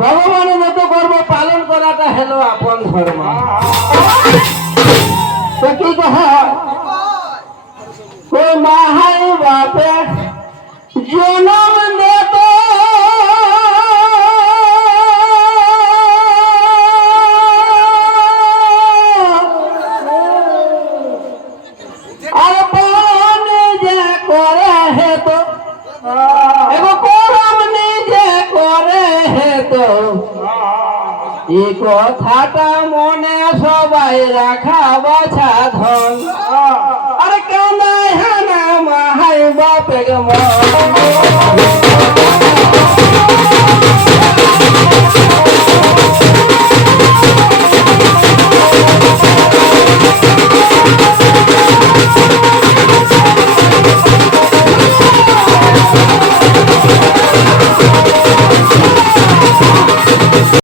ভগবানের মতো কর্ম পালন করাটা হলো আপন ধর্ম। তো কি কহ ওই মাহাই বাপে জনম দেত আর বন যে করে হেত এগো করম নিজে করে হেত এই কথাটা মনে সবাই রাখা বাছা ধন। আরে কেন হানা মাহাই বাপে